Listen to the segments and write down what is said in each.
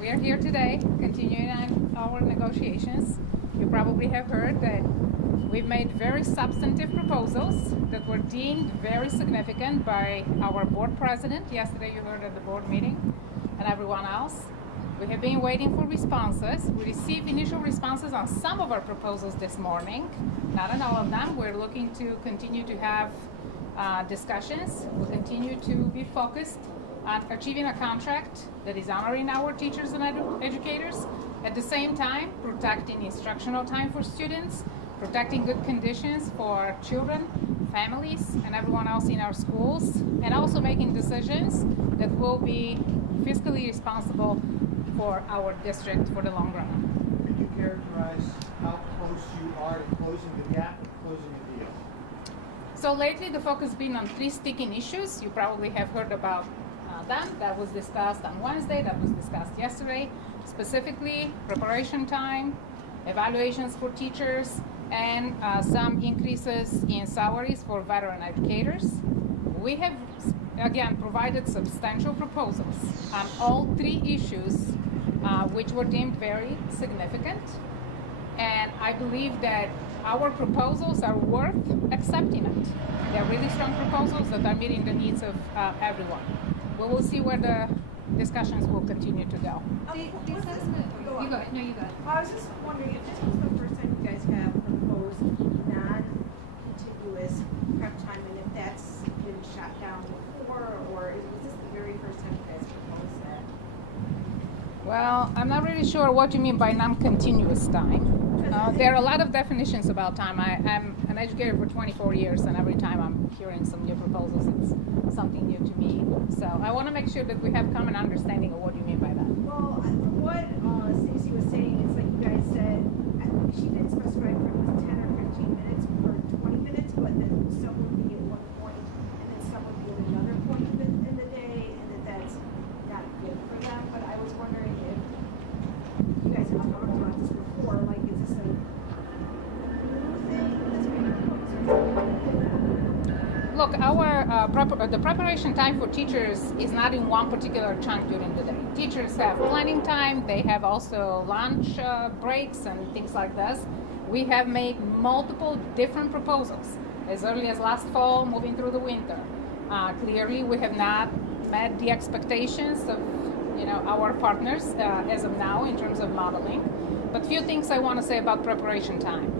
We are here today continuing on our negotiations. You probably have heard that we've made very substantive proposals that were deemed very significant by our board president. Yesterday you heard at the board meeting, and everyone else. We have been waiting for responses. We received initial responses on some of our proposals this morning, not on all of them. We're looking to continue to have discussions. We'll continue to be focused on achieving a contract that is honoring our teachers and educators, at the same time protecting instructional time for students, protecting good conditions for children, families, and everyone else in our schools, and also making decisions that will be fiscally responsible for our district for the long run. Could you characterize how close you are to closing the gap and closing the deal? So lately the focus has been on three sticking issues. You probably have heard about them. That was discussed on Wednesday, that was discussed yesterday. Specifically, preparation time, evaluations for teachers, and some increases in salaries for veteran educators. We have, again, provided substantial proposals on all three issues, which were deemed very significant. And I believe that our proposals are worth accepting it. They're really strong proposals that are meeting the needs of everyone. We will see where the discussions will continue to go. You go ahead. No, you go ahead. I was just wondering if this was the first time you guys have proposed non-contiguous prep time, and if that's been shot down before, or was this the very first time you guys proposed that? Well, I'm not really sure what you mean by non-continuous time. There are a lot of definitions about time. I'm an educator for 24 years, and every time I'm hearing some new proposals, it's something new to me. So I want to make sure that we have common understanding of what you mean by that. Well, from what Stacey was saying, it's like you guys said, she didn't specify if it was 10 or 15 minutes or 20 minutes, but then some would be at one point, and then some would be at another point in the day, and that's not good for them. But I was wondering if you guys have talked about this before, like, is this a new thing that's being proposed, or Look, the preparation time for teachers is not in one particular chunk during the day. Teachers have planning time. They have also lunch breaks and things like this. We have made multiple different proposals as early as last fall, moving through the winter. Clearly, we have not met the expectations of our partners as of now in terms of modeling. But few things I want to say about preparation time.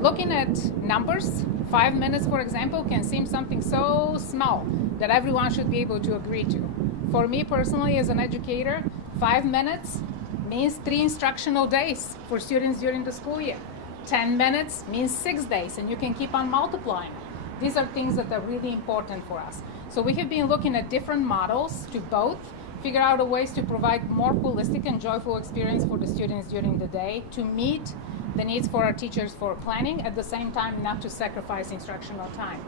Looking at numbers, 5 minutes, for example, can seem something so small that everyone should be able to agree to. For me personally, as an educator, 5 minutes means 3 instructional days for students during the school year. 10 minutes means 6 days, and you can keep on multiplying. These are things that are really important for us. So we have been looking at different models to both figure out a ways to provide more holistic and joyful experience for the students during the day, to meet the needs for our teachers for planning, at the same time not to sacrifice instructional time.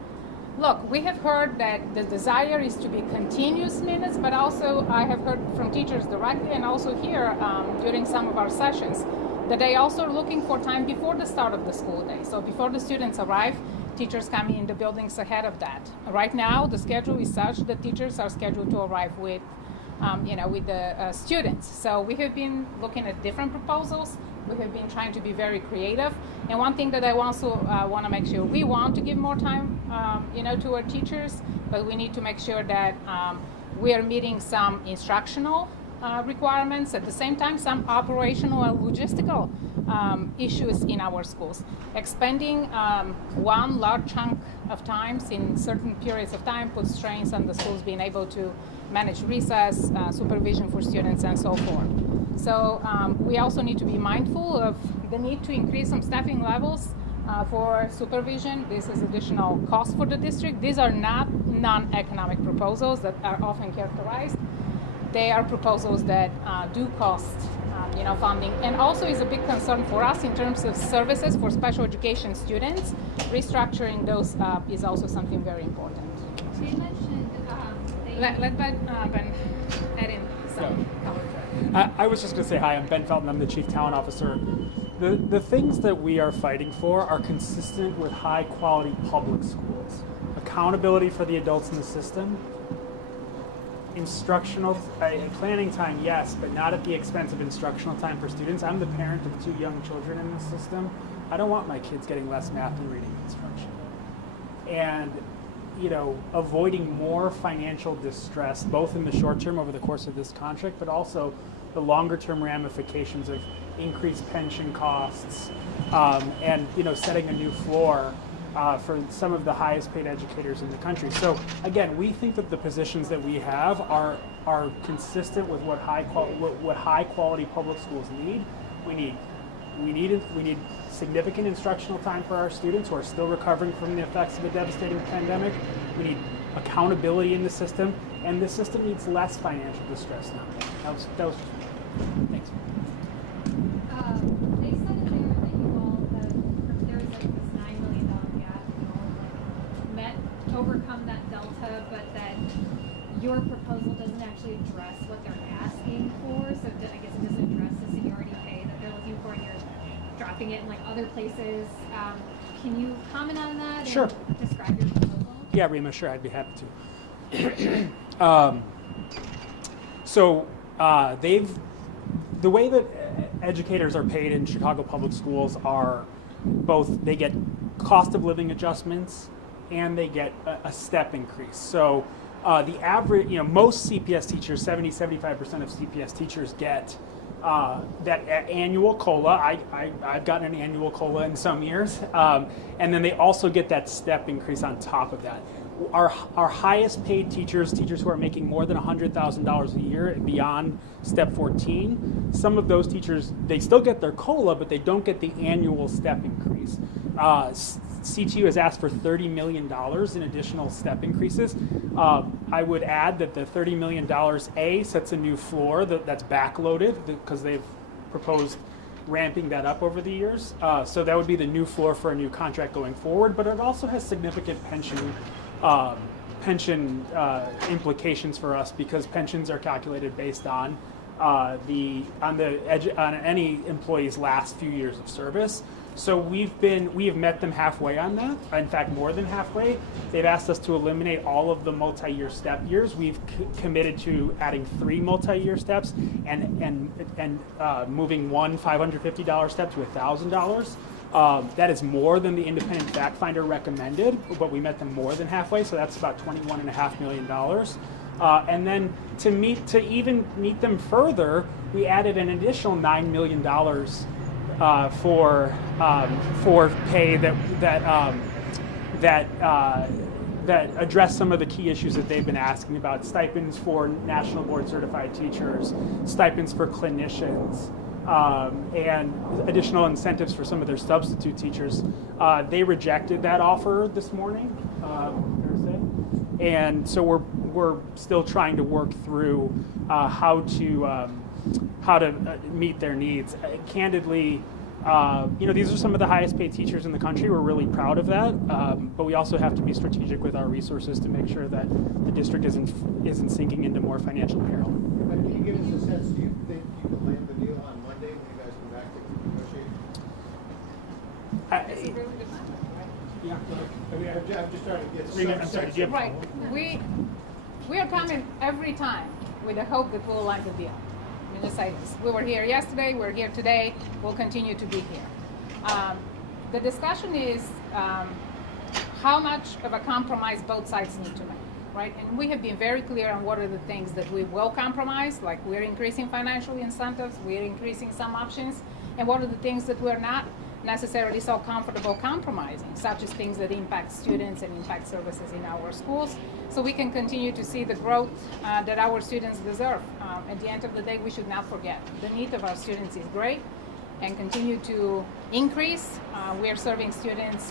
Look, we have heard that the desire is to be continuous minutes, but also I have heard from teachers directly and also here during some of our sessions that they also are looking for time before the start of the school day. So before the students arrive, teachers come in the buildings ahead of that. Right now, the schedule is such that teachers are scheduled to arrive with the students. So we have been looking at different proposals. We have been trying to be very creative. And one thing that I also want to make sure, we want to give more time, to our teachers, but we need to make sure that we are meeting some instructional requirements, at the same time some operational and logistical issues in our schools. Expending one large chunk of times in certain periods of time puts strains on the schools being able to manage recess, supervision for students, and so forth. So we also need to be mindful of the need to increase some staffing levels for supervision. This is additional cost for the district. These are not non-economic proposals that are often characterized. They are proposals that do cost funding, and also is a big concern for us in terms of services for special education students. Restructuring those is also something very important. So you mentioned Let Ben add in some color. I was just going to say hi, I'm Ben Felton, I'm the Chief Talent Officer. The things that we are fighting for are consistent with high quality public schools. Accountability for the adults in the system, instructional planning time, yes, but not at the expense of instructional time for students. I'm the parent of 2 young children in this system. I don't want my kids getting less math and reading instruction. And avoiding more financial distress, both in the short term over the course of this contract, but also the longer term ramifications of increased pension costs, and setting a new floor for some of the highest paid educators in the country. So again, we think that the positions that we have are consistent with what high quality public schools need. We need significant instructional time for our students who are still recovering from the effects of a devastating pandemic. We need accountability in the system, and the system needs less financial distress now. That was thanks. They said in there that you all have, there was like this $9 million gap, you all have overcome that delta, but that your proposal doesn't actually address what they're asking for. So I guess it doesn't address the seniority pay that they're looking for, and you're dropping it in like other places. Can you comment on that? Sure. And describe your proposal? Yeah, Rima, sure, I'd be happy to. The way that educators are paid in Chicago public schools are both, they get cost of living adjustments and they get a step increase. So the average, most CPS teachers, 75% of CPS teachers get that annual COLA. I've gotten an annual COLA in some years. And then they also get that step increase on top of that. Our highest paid teachers who are making more than $100,000 a year beyond step 14, some of those teachers, they still get their COLA, but they don't get the annual step increase. CTU has asked for $30 million in additional step increases. I would add that the $30 million, sets a new floor that's backloaded because they've proposed ramping that up over the years. So that would be the new floor for a new contract going forward, but it also has significant pension implications for us because pensions are calculated based on any employee's last few years of service. So we have met them halfway on that. In fact, more than halfway. They've asked us to eliminate all of the multi-year step years. We've committed to adding 3 multi-year steps and moving one $550 step to $1,000. That is more than the independent fact finder recommended, but we met them more than halfway. So that's about $21.5 million. And then to even meet them further, we added an additional $9 million for pay that address some of the key issues that they've been asking about: stipends for national board certified teachers, stipends for clinicians, and additional incentives for some of their substitute teachers. They rejected that offer this morning, Thursday, and so we're still trying to work through how to meet their needs. Candidly, these are some of the highest paid teachers in the country. We're really proud of that, but we also have to be strategic with our resources to make sure that the district isn't sinking into more financial peril. But can you give us a sense, do you think you can land the deal on Monday when you guys come back to negotiate? It's a really good matter, right? Yeah. I'm just trying to get some I'm sorry, sense. do you have- Right. We are coming every time with the hope that we'll land the deal. Let me just say this. We were here yesterday, we're here today, we'll continue to be here. The discussion is how much of a compromise both sides need to make, right? And we have been very clear on what are the things that we will compromise, like we're increasing financial incentives, we're increasing some options, and what are the things that we're not necessarily so comfortable compromising, such as things that impact students and impact services in our schools, so we can continue to see the growth that our students deserve. At the end of the day, we should not forget the need of our students is great and continue to increase. We are serving students,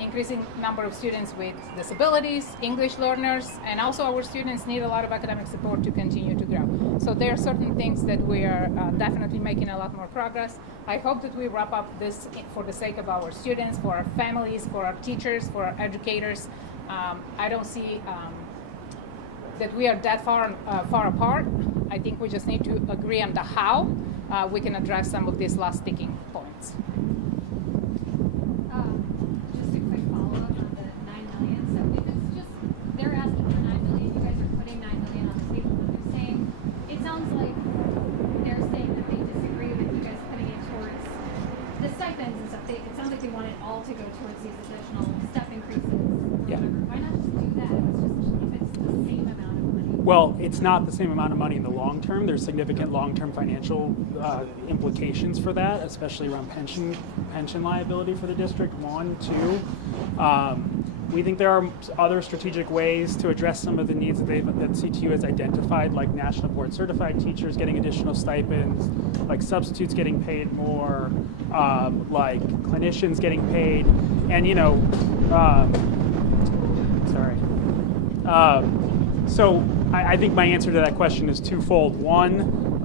increasing number of students with disabilities, English learners, and also our students need a lot of academic support to continue to grow. So there are certain things that we are definitely making a lot more progress. I hope that we wrap up this for the sake of our students, for our families, for our teachers, for our educators. I don't see that we are that far apart. I think we just need to agree on the how we can address some of these last sticking points. Just a quick follow-up on the $9 million. So if it's just they're asking for $9 million, you guys are putting $9 million on the table. towards these additional step increases or Yeah. whatever, why not just do that? It's just, if it's the same amount of money. Well, it's not the same amount of money in the long term. There's significant long-term financial implications for that, especially around pension liability for the district. One, two. We think there are other strategic ways to address some of the needs that CTU has identified, like national board certified teachers getting additional stipends, like substitutes getting paid more, like clinicians getting paid, and so I think my answer to that question is twofold. One,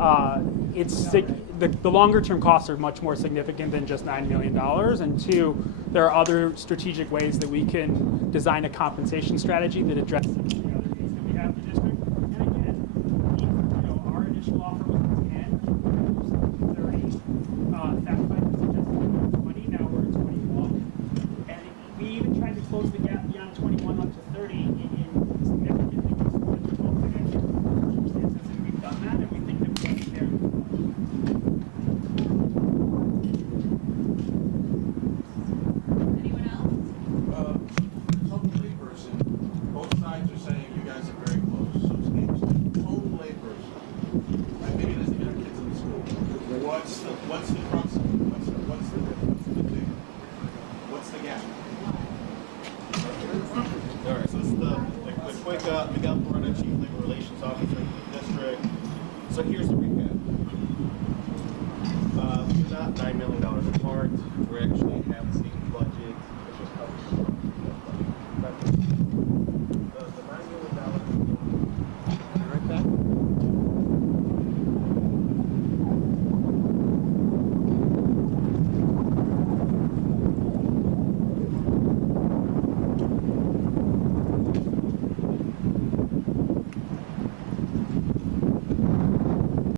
the longer term costs are much more significant than just $9 million. And two, there are other strategic ways that we can design a compensation strategy that addresses the other needs that we have in the district. And again, our initial offer was 10, 30, sacrifice suggested 20, now we're at 21. And we even tried to close the gap beyond 21 up to 30 in significantly difficult financial circumstances, and we've done that, and we think that we can there. Anyone else? Total layperson, both sides are saying you guys are very close. So Steve's total layperson. Like maybe there's even kids in the school. What's the crux of it? What's the thing? What's the gap? All right, so this is the quick Miguel Corona, Chief Labor Relations Officer for the district. So here's the recap. We're not $9 million apart. We actually have the same